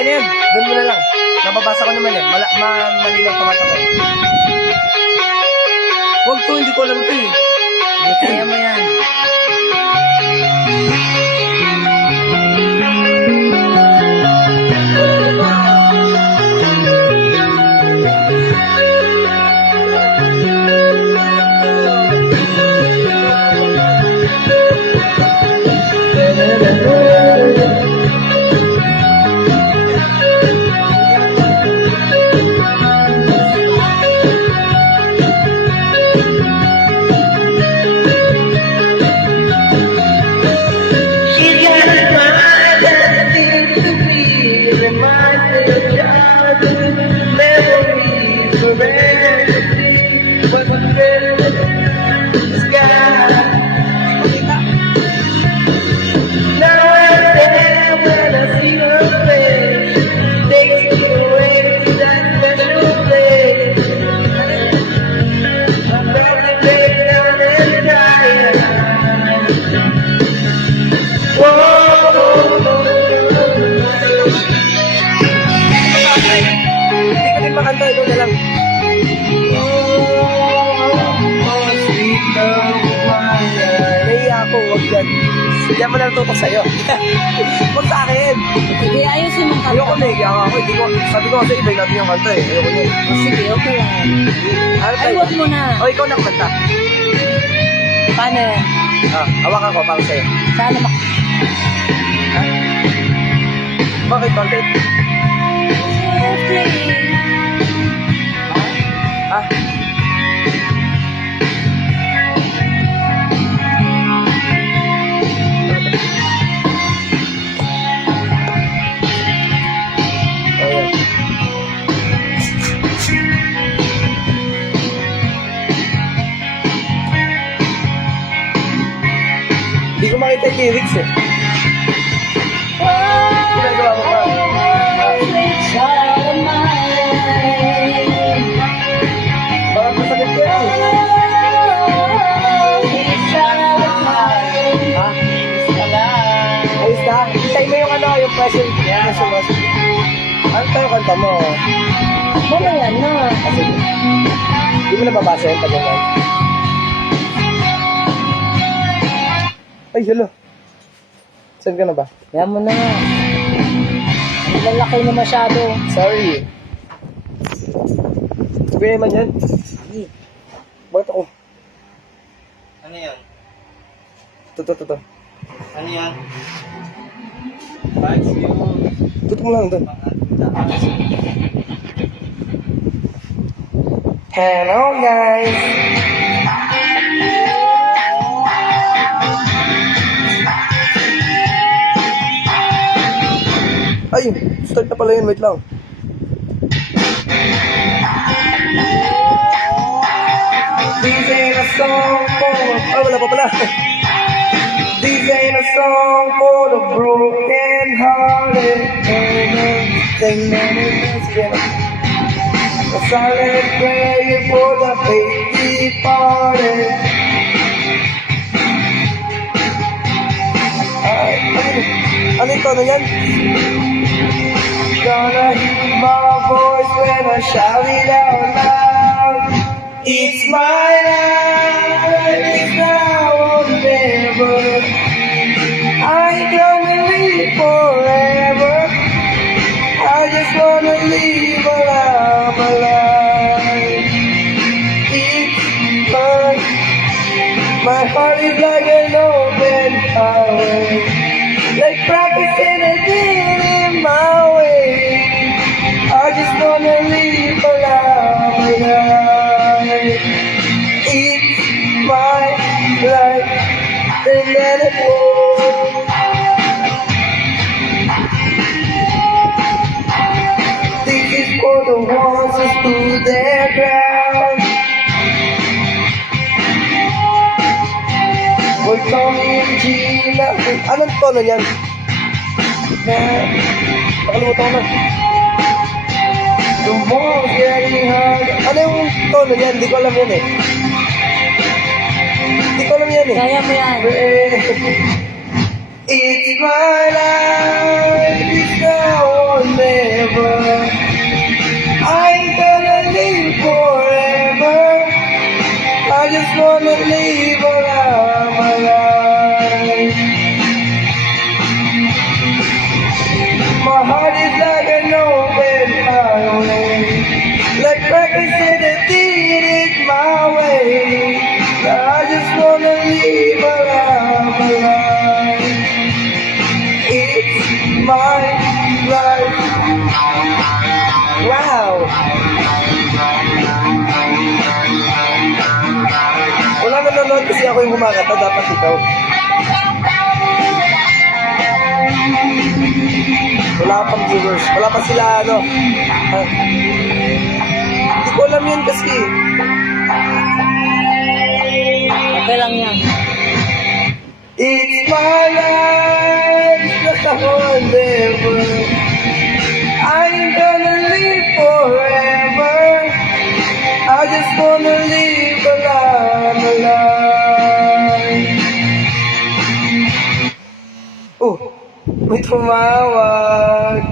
Okay na yan. Doon mo na lang. Nababasa ko naman yan. Malinaw pa mata ko. Huwag to, hindi ko alam to eh. Hindi, kaya mo yan. Makanta, ito na lang. Sweet love of my life. Naiya ako, huwag yan. Hindi mo na natutok sa'yo. Huwag sa akin. Sige, ayusin mo kanta. Ayoko naiya ako. Sabi ko kasi iba natin yung kanta eh. Ayoko nyo. Sige, okay lang. Ano Ay, tayo? huwag mo na. O, ikaw na kanta. Paano yan? Hawakan ko para sa'yo. Sana Ha? Bakit? Bakit? Ah. Ayan. Hindi ko makita yung lyrics eh. Ginagawa mo pa. Bakit masakit ka yan? Ha? Ayos na? Hintay mo yung yung present. Ano tayo kanta mo? Mamaya na. Kasi, hindi mo nababasa yung tagangan. Ay, hello. Saan ka na ba? Yan mo na. Ang lalaki na masyado. Sorry. Sabi naman yan. Bakit ako? Ano yan? Ito. Ano yan? Vibes view. Tutok mo lang doon. Hello guys! Ay! Start na pala yun. Wait lang. This ain't a song for... Ah, wala pa pala. This ain't a song for the broken hearted. A silent prayer for the faith departed. Ay, ano ito? Ano yan? Gonna hear my voice when I shout it out loud. It's my life, it's now or never. I gonna live forever. I just wanna live alive, alive. It's my heart is like an open highway, like practicing a deal in my way. I just wanna live alive, alive. It's my life, and let it go. This is for the ones who stood their ground. We're coming, Gina. Anong tono yan? Nakalimutan ko na. The walls getting hard. Ano yung tono yan? Hindi ko alam yan eh. Hindi ko alam yan eh. Kaya mo yan. It's my life, it's now or never. kumakata, dapat ikaw. Wala pang viewers. Wala pa sila, ano. Ah, hindi ko alam yan kasi. Okay lang yan. It's my life, just a whole never. I'm gonna live forever. I just wanna live a life. Oh, may tumawag.